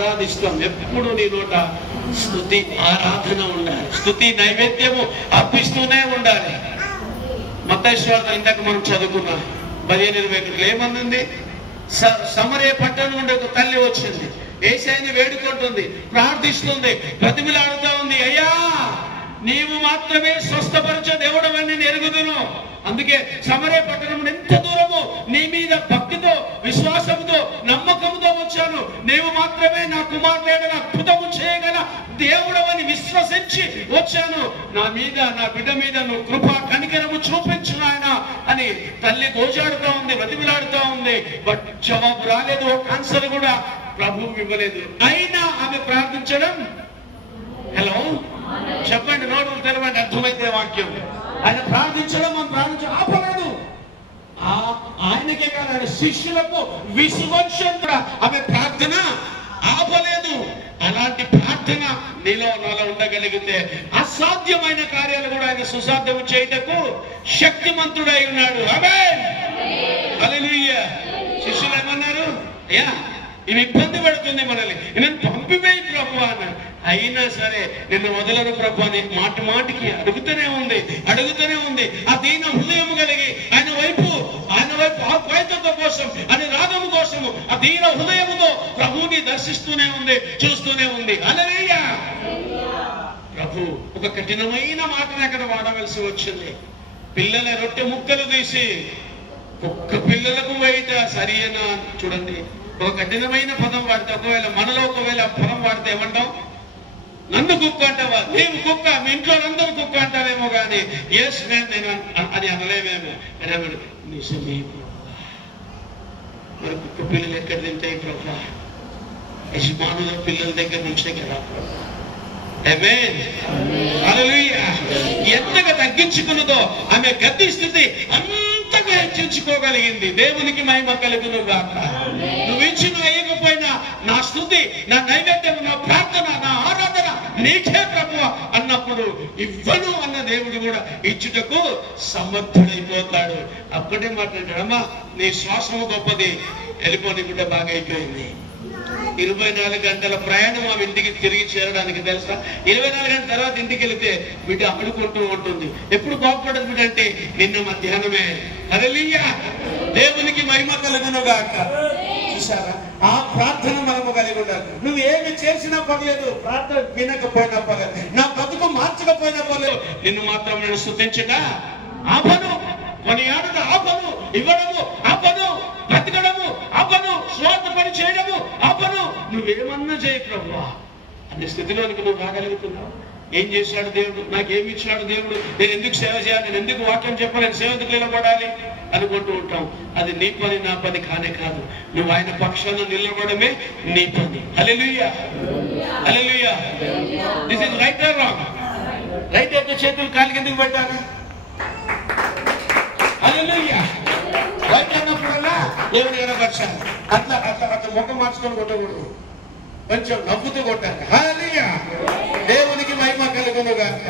ఆరాధిస్తాం. ఎప్పుడు నీ నోట స్తుతి ఆరాధన ఉండాలి, స్తుతి నైవేద్యము అర్పిస్తూనే ఉండాలి. మత్తయి సువార్త ఇందాక మనం చదువుకున్నాం 15:21 ఏమనుంది? సమరయ పట్టణం నుండి ఒక తల్లి వచ్చింది, యేసయ్యని వేడుకుంటుంది, ప్రార్థిస్తుంది, బ్రతిమిలాడుతూ ఉంది, అయ్యా నీవు మాత్రమే స్వస్థపరచే దేవుడవని నేను ఎరుగుదును. అందుకే సమరయ పట్టణం ఎంత దూరమో నీ మీద భక్తితో, విశ్వాసంతో, నమ్మకంతో వచ్చాను. నీవు మాత్రమే నా కుమార్తెను అద్భుతము చేయగల దేవుడవని విశ్వసించి వచ్చాను. నా మీద, నా బిడ్డ మీద నువ్వు కృప కనికరము చూపించు నాయన అని తల్లి గోజాడుతూ ఉంది, బతిమిలాడుతూ ఉంది. బట్ జవాబు రాలేదు, ఒక ఆన్సర్ కూడా ప్రభువు ఇవ్వలేదు. అయినా ఆమె ప్రార్థించడం, హలో చెప్పండి, నోటులు తెరవండి, అర్థమైతే వాక్యం. ఆయన ప్రార్థించడం ఆపలేదు. ఆయనకే కాదు, ఆయన శిష్యులకు విసుగొచ్చేంత ఆమె ప్రార్థన ఆపలేదు. అలాంటి ప్రార్థన నీలో నాలో ఉండగలిగితే అసాధ్యమైన కార్యాలు కూడా ఆయన సుసాధ్యం చేయటకు శక్తిమంతుడై ఉన్నాడు. ఆమేన్, హల్లెలూయా. శిష్యులు ఏమన్నారు? అయ్యా ఇవి ఇబ్బంది పడుతుంది మనల్ని, నేను పంపివేయి ప్రభు అన్నాడు. అయినా సరే నిన్ను వదలను ప్రభు అని మాటి మాటికి అడుగుతూనే ఉంది. ఆ దీన హృదయం కలిగి ఆయన వైపు ఆప్యాయత కోసం, అని రాగము కోసము ఆ దీన హృదయముతో ప్రభువుని దర్శిస్తూనే ఉంది, చూస్తూనే ఉంది. హల్లెలూయా. ప్రభు ఒక కఠినమైన మాటను అక్కడ వాడవలసి వచ్చింది. పిల్లల రొట్టె ముక్కలు తీసి ఒక్క పిల్లలకు వేయట సరియనా? చూడండి, ఒక కఠినమైన పదం వాడితే, మనలో ఒకవేళ పదం వాడితే ఏమంటాం? నన్ను కుక్క అంటావా? నీవు కుక్క, మీ ఇంట్లో అందరూ కుక్క అంటారేమో కానీ ఎస్ నేను అని అనలేమేమో. నిజమే మరి కుక్క పిల్లలు ఎక్కడ తింటాయి ప్రభా? యజమానుల పిల్లల దగ్గర నుంచే కదా. ఆమేన్, హల్లెలూయా. ఎంతగా తగ్గించుకున్నదో ఆమె గతి స్థితి అంతగా హెచ్చించుకోగలిగింది. దేవునికి మహిమ కలుగును గాక. నువ్వు ఇచ్చిన వేయకపోయినా నా స్తుతి, నా నైవేద్యం, నా ప్రార్థన, నా ఆరాధన నీకే ప్రభువా అన్నప్పుడు ఇవ్వను అన్న దేవుడు కూడా ఇచ్చుటకు సమర్థుడైపోతాడు. అప్పుడే మాట్లాడాడు, అమ్మా నీ శ్వాసము గొప్పది, వెళ్ళిపోని బిడ్డ బాగా అయిపోయింది. 24 గంటల ప్రయాణం ఆ ఇంటికి తిరిగి చేరడానికి తెలుసా? 24 గంటల తర్వాత ఇంటికి వెళితే బిడ్డ అడుకుంటూ ఉంటుంది. ఎప్పుడు బాగుపడదు బిడ్డ అంటే నిన్న మధ్యాహ్నమే. హల్లెలూయా, దేవునికి మహిమ కలుగును గాక. చూసారా, ఆ ప్రార్థన మనము కలిగి ఉండాలి. నువ్వు ఏమి చేసినా పర్లేదు, ప్రార్థన వినకపోయినా పర్లేదు, నా బతుకు మార్చకపోయినా పర్లేదు, నిన్ను మాత్రం నేను స్తుతించట ఆపను, కొనియాడట ఆపను, ఇవ్వడము ఆపను, బ్రతకడము ఆపను, స్వార్థ పని చేయడము ఆపను. నువ్వేమన్నా చేయ ప్రభువా అనే స్థితిలోనికి నువ్వు రాగలుగుతున్నావు. ఏం చేశాడు దేవుడు, నాకేమి ఇచ్చాడు దేవుడు, నేను ఎందుకు సేవ చేయాలి, నేను ఎందుకు వాక్యం చెప్పాలి, నేను సేవకు నిలబడాలి అనుకుంటూ ఉంటాం. అది నీ పని, నా పని కానే కాదు. నువ్వు ఆయన పక్షాన నిలబడమే నీ పని. Hallelujah, hallelujah. This is right or wrong? Right అయితే చేతులు కాలికి ఎందుకు పెట్టాలి? హల్లెలూయా. రైట్ అన్నప్పుడల్లా దేవుడు కనపరచాలి. అట్లా ముఖం మార్చుకొని కొట్టకూడదు, కొంచెం నవ్వుతూ కొట్టాలి. హల్లెలూయా, దేవునికి మహిమ కలుగును గాక.